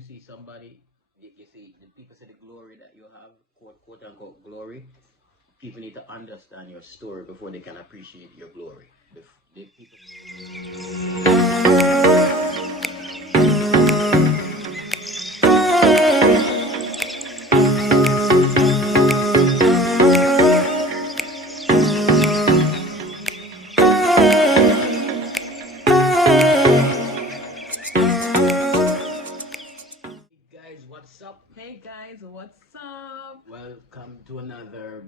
you see somebody, you see the people say the glory that you have, quote unquote glory. People need to understand your story before they can appreciate your glory. The people. Guys, what's up? Hey guys, what's up? Welcome to another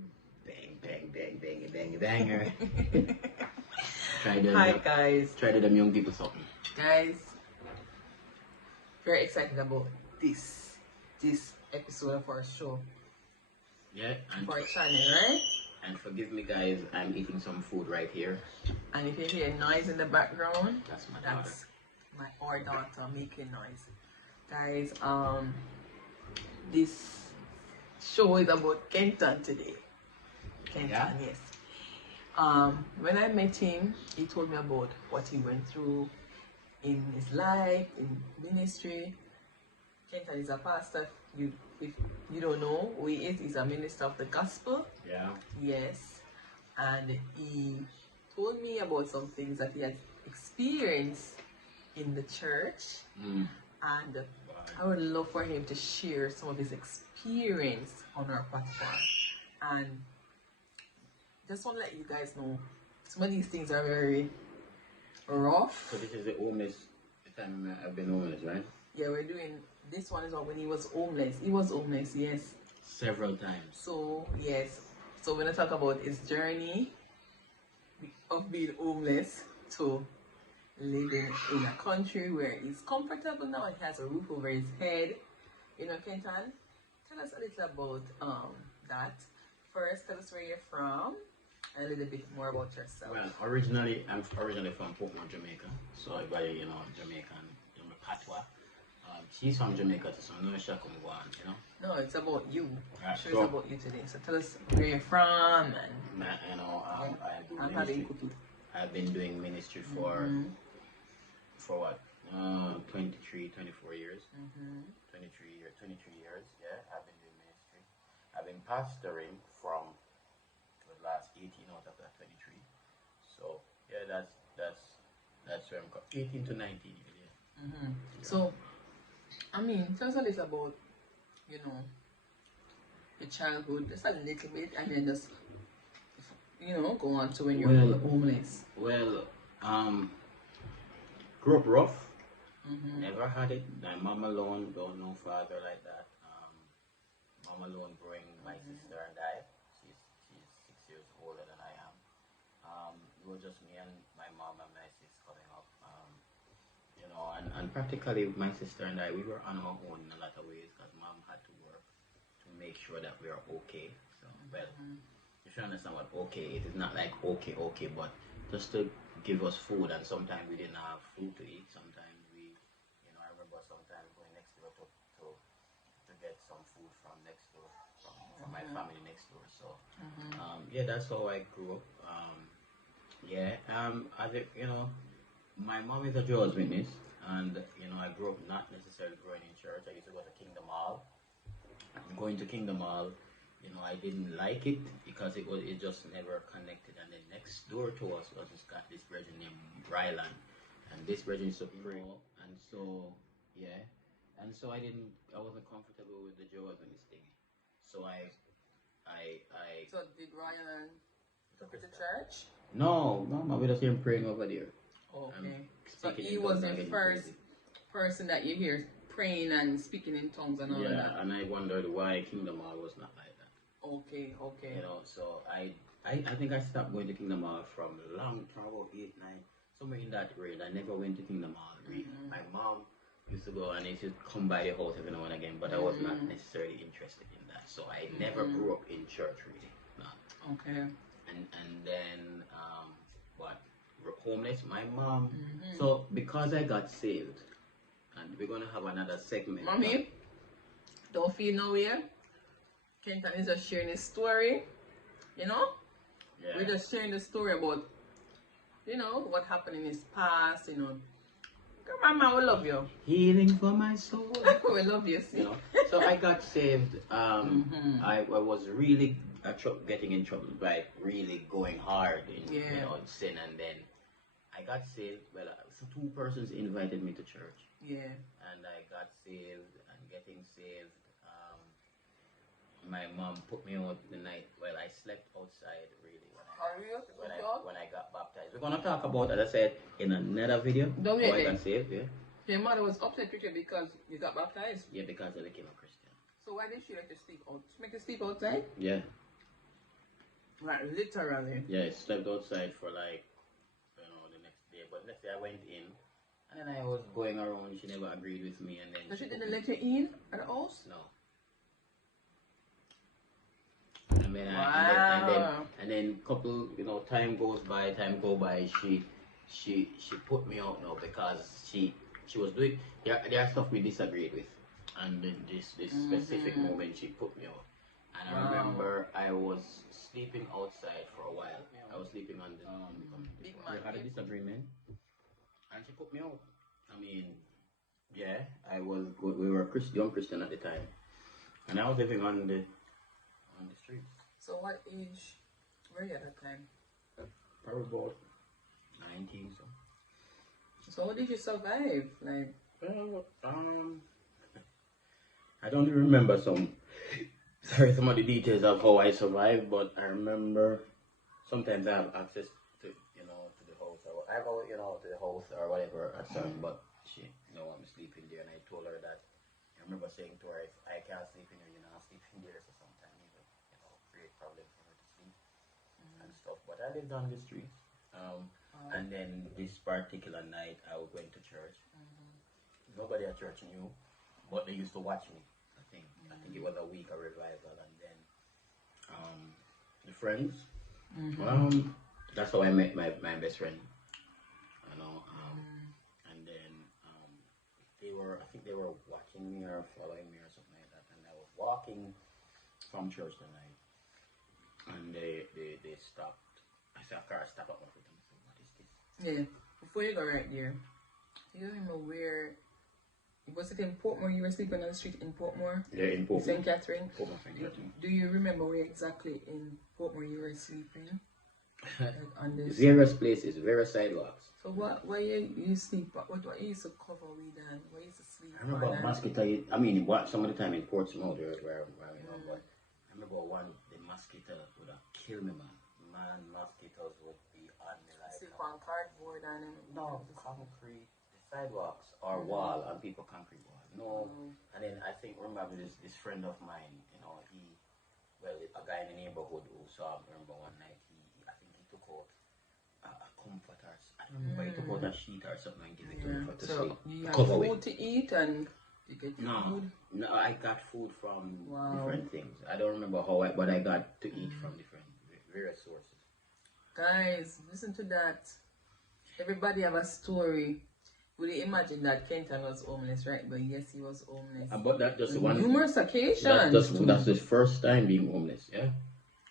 banger. Hi guys. Try to them young people something. Guys, very excited about this episode of our show. Yeah, and for our channel, right? And forgive me guys, I'm eating some food right here. And if you hear noise in the background, that's my daughter. That's our daughter making noise. Guys, this show is about Kenton today. Kenton, Yeah. yes. When I met him, he told me about what he went through in his life, in ministry. Kenton is a pastor. If you don't know who he is, he's a minister of the gospel. Yeah. Yes. And he told me about some things that he has experienced in the church. And I would love for him to share some of his experience on our platform. And just want to let you guys know, some of these things are very rough. So this is the homeless time I've been homeless, right? Yeah, we're doing this one is when he was homeless. He was homeless, yes. Several times. So yes. So we're gonna talk about his journey of being homeless to living in a country where he's comfortable now and has a roof over his head. You know, Kenton, tell us a little about that. First, tell us where you're from and a little bit more about yourself. Well, I'm originally from Portmore, Jamaica. So everybody, you know, Jamaican, you know, patois. She's from Jamaica too, so no shall come on, you know. No, it's about you. Right, It's about you today. So tell us where you're from and you know, I've been doing ministry for what? 23, 24 years. 23 years, yeah, I've been doing ministry. I've been pastoring from the last 18 out of that 23. So yeah, that's where I'm 18 to 19 years, yeah. So I mean, tell us a little about, you know, your childhood, just a little bit, and then just, you know, go on to when you were homeless. Well, grew up rough. Never had it. My mom alone, don't know father like that. Mom alone growing my sister and I. She's 6 years older than I am. It was just me and my mom and my sis coming up. You know, and practically my sister and I, we were on our own in a lot of ways because mom had to work to make sure that we are okay. So, well, you should understand what okay is. It's not like okay, but just to give us food. And sometimes we didn't have food to eat. Sometimes we, you know, I remember sometimes going next door to get some food from next door, from my family next door. So, yeah, that's how I grew up. As it, you know, my mom is a Jehovah's Witness, and you know I grew up not necessarily growing in church. I used to go to Kingdom Hall. Going to Kingdom Hall, you know, I didn't like it because it just never connected. And then next door to us was this brethren named Ryland, and this brethren is so pray, and so yeah, and so I wasn't comfortable with the Jehovah's Witness thing. So I. So did Ryan took it to church? No, we just hear him praying over there. Okay. So he was the first person that you hear praying and speaking in tongues and all of that. Yeah, and I wondered why Kingdom Hall was not like that. Okay. You know, so I think I stopped going to Kingdom Hall from about 8, 9, somewhere in that range. I never went to Kingdom Hall really. My mom used to go and they used to come by the house every now and again, but I was not necessarily interested in that. So I never grew up in church really. No. Okay. And then homeless, my mom. So because I got saved, and we're gonna have another segment. Mommy, don't feel nowhere. Kenton is just sharing his story, you know? Yeah. We're just sharing the story about, you know, what happened in his past, you know, Come on, we love you. Healing for my soul. We love you, see. You know, so I got saved. I was really getting in trouble by really going hard in in sin, and then I got saved. Well, so two persons invited me to church. Yeah. And I got saved, and getting saved. My mom put me out the night. Well, I slept outside really when I got baptized. We're gonna talk about, as I said, in another video. Don't how I got saved. Yeah. Your mother was upset with you because you got baptized. Yeah, because I became a Christian. So why did she let you sleep out? She make you sleep outside? Yeah. Like literally. Yeah, I slept outside for like the next day. But next day I went in, and then I was going around. She never agreed with me, and then. So she didn't let you in at the house? No. And then couple, time goes by, she put me out now because she was doing, there are stuff we disagreed with, and then this specific moment she put me out, and I remember I was sleeping outside for a while. I was sleeping on the we had a disagreement, and she put me out. I mean, yeah, we were young Christian at the time, and I was living on the streets. So what age were you at that time? Probably about 19. So how did you survive? Like, well, I don't even remember some of the details of how I survived, but I remember sometimes I have access to the house, or I go to the house or whatever at some, but she I'm sleeping there, and I told her that. I remember saying to her, if I can't sleep in here, I'll sleep in there. So sometimes create problems for her to sleep and stuff. But I lived on the streets. And then this particular night, I went to church. Nobody at church knew, but they used to watch me. I think it was a week of revival, and then the friends. That's how I met my best friend. And then I think they were watching me or following me or something like that. And I was walking from church that night, and they stopped. I saw a car stop at my foot. I said, "What is this?" Yeah. Before you go right there, you remember where? Was it in Portmore? You were sleeping on the street in Portmore? Yeah, in Portmore. St. Catherine. Portmore, St. Catherine. Do you remember where exactly in Portmore you were sleeping? On this various places, various sidewalks. So where you sleep? What you used to cover with and where you used to sleep? I remember mosquito. I mean, some of the time in Portsmouth, where but I remember the mosquito would have killed me, man. Mosquitoes would be on me like. Sleep on cardboard and no concrete. The sidewalks or wall, and people concrete wall. No, and then I think remember this friend of mine. A guy in the neighborhood who saw me. Remember one night I think he took out a comforter. I don't remember, he took out a sheet or something and gave it to me for to sleep. So you had food to eat and you get food? No, I got food from different things. I don't remember but I got to eat from different various sources. Guys, listen to that. Everybody have a story. Would you imagine that Kenton was homeless, right? But yes, he was homeless. But that's just one. Numerous occasions. That's the first time being homeless, yeah.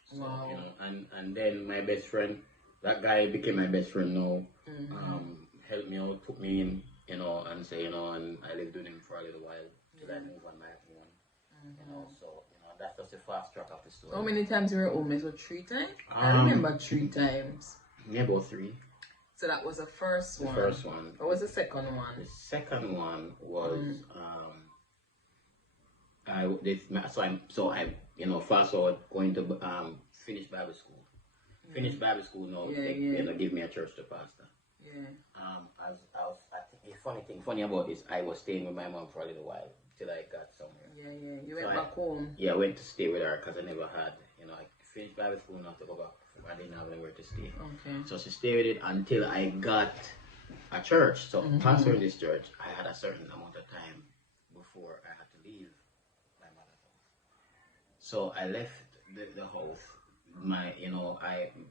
So, wow. And then my best friend, that guy became my best friend now. Helped me out, put me in, and say, and I lived with him for a little while till I moved on my own. So that's just a fast track of the story. How many times you were homeless? Or 3 times? I remember 3 times. Yeah, about 3. So that was the first one. The first one. What was the second one? The second one was fast forward going to finish Bible school. Finish Bible school now. Give me a church to pastor. Yeah. I think funny about this, I was staying with my mom for a little while till I got somewhere. Yeah. You went back home. Yeah, I went to stay with her because I never had. I finished Bible school, not to go back. I didn't have anywhere to stay. Okay. So she stayed with it until I got a church. So pastor in this church, I had a certain amount of time before I had to leave my mother's house. So I left the house.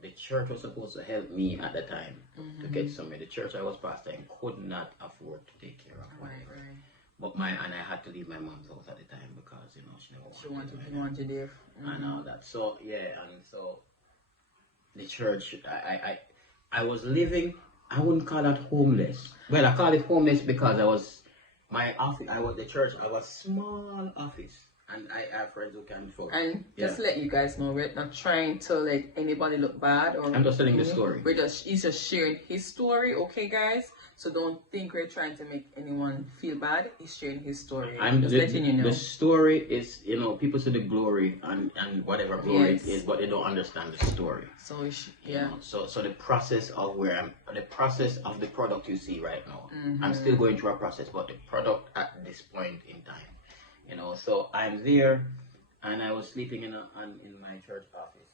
The church was supposed to help me at the time to get somewhere. The church I was pastoring could not afford to take care of whatever. Right. But and I had to leave my mom's house at the time because she never wanted it and all that. So and so the church I was living I wouldn't call that homeless. Well, I call it homeless because the church, I was small office. And I have friends who can afford. And just let you guys know, we're not trying to let anybody look bad. Or I'm just telling the story. He's just sharing his story, okay, guys? So don't think we're trying to make anyone feel bad. He's sharing his story. I'm just letting you know. The story is, people see the glory and whatever glory it is, but they don't understand the story. So So the process of the process of the product you see right now. I'm still going through a process, but the product at this point in time. So I'm there, and I was sleeping in my church office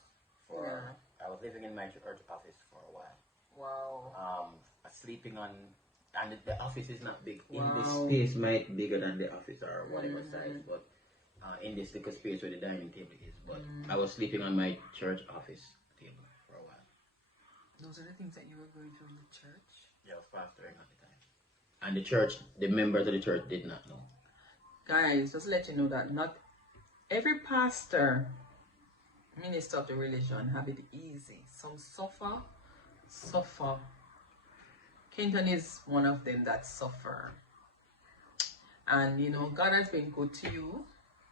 I was living in my church office for a while. Wow. Sleeping on, and the office is not big. Wow. In this space might be bigger than the office or whatever size, but in this little space where the dining table is. But I was sleeping on my church office table for a while. Those are the things that you were going through in the church? Yeah, I was pastoring at the time. And the members of the church did not know. Guys, just let you know that not every pastor, minister of the religion, have it easy. Some suffer. Kenton is one of them that suffer. And God has been good to you.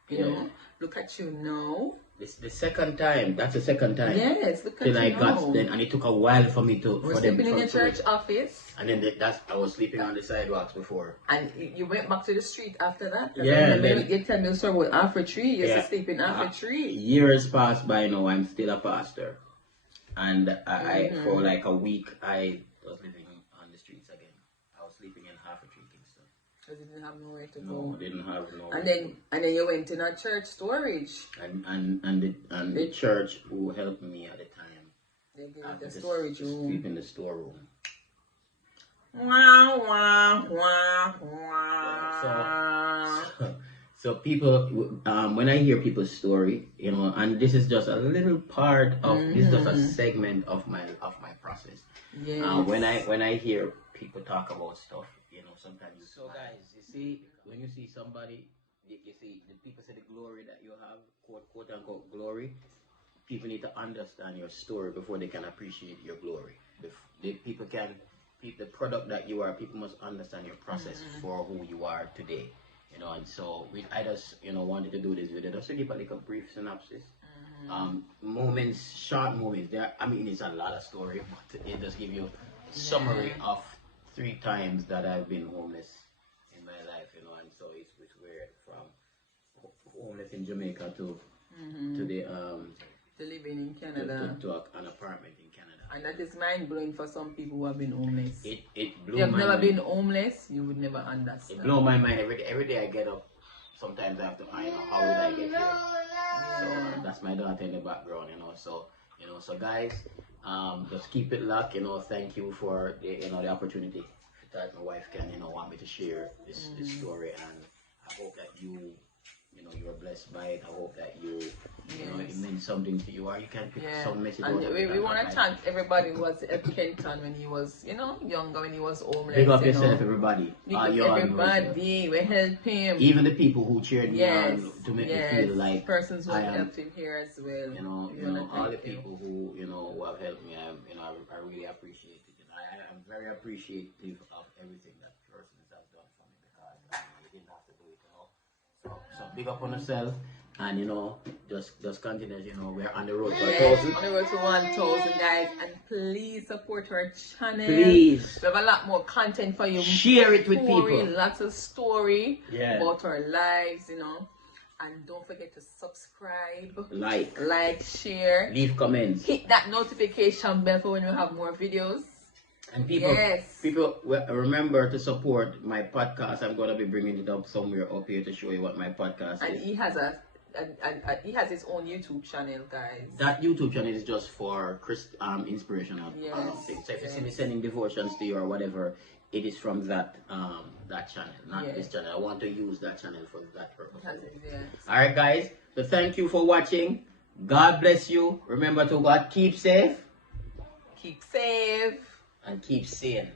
You know, look at you now. This the second time. That's the second time. Yes, look at you I got then, and it took a while for me to. We're sleeping in your church office. And then I was sleeping on the sidewalks before. And you went back to the street after that. Yeah. You tell me a story about Alpha Tree. You used to sleep in Alpha Tree. Years passed by now. I'm still a pastor, and I for like a week I was living on the streets again. I was sleeping in Alpha Tree, Kingston. Because you didn't have nowhere to go. No, didn't have no. And then you went in a church storage. And the church who helped me at the time. They gave you the storage room. Sleep in the storeroom. Wow, wow, wow, wow. So people, when I hear people's story, and this is just a little part of this is just a segment of my process. Yes. When I hear people talk about stuff, sometimes. So guys, you see, when you see somebody, you see the people say the glory that you have, quote unquote glory. People need to understand your story before they can appreciate your glory. The product that you are, people must understand your process for who you are today. And so I just wanted to do this video just to give a little brief synopsis. Short moments. It's a lot of story, but it just give you a summary of 3 times that I've been homeless in my life, and so it's weird from homeless in Jamaica to living in Canada to an apartment in Canada. And that is mind blowing for some people who have been homeless. It blew if you have my never mind. Been homeless, you would never understand. It blew my mind every day I get up. Sometimes I have to find out how did I get here. So that's my daughter in the background, So guys, just keep it locked. Thank you for the opportunity that my wife can want me to share this story, and I hope that you are blessed by it. I hope that it means something to you, or you can pick some message. And we want to thank everybody who was at Kenton when he was younger, when he was homeless. Big up yourself, everybody. Everybody, we help him. Even the people who cheered me on to make me feel like persons who have helped him here as well. All the people who who have helped me. I really appreciate it. I am very appreciative of everything that persons have done for me, because they didn't have to do it. So big up on yourself, and just continue. We're on the road to 1,000. On the road to 1,000, guys, and please support our channel. Please, we have a lot more content for you. Share it with people. Lots of story about our lives, And don't forget to subscribe, like, share, leave comments, hit that notification bell for when we have more videos. And people remember to support my podcast. I'm gonna be bringing it up somewhere up here to show you what my podcast is. And he has his own YouTube channel, guys. That YouTube channel is just for inspirational things. So if you see me sending devotions to you or whatever, it is from that channel, not this channel. I want to use that channel for that purpose. All right, guys. So thank you for watching. God bless you. Remember to keep safe. Keep safe. And keep sane.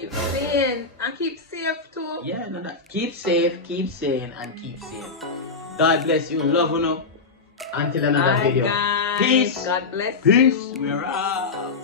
Keep sane. And keep safe too. Yeah, no, that. Keep safe, keep sane, and keep safe. God bless you. Love you. Until another video. Guys. Peace. God bless you. Peace. We're out.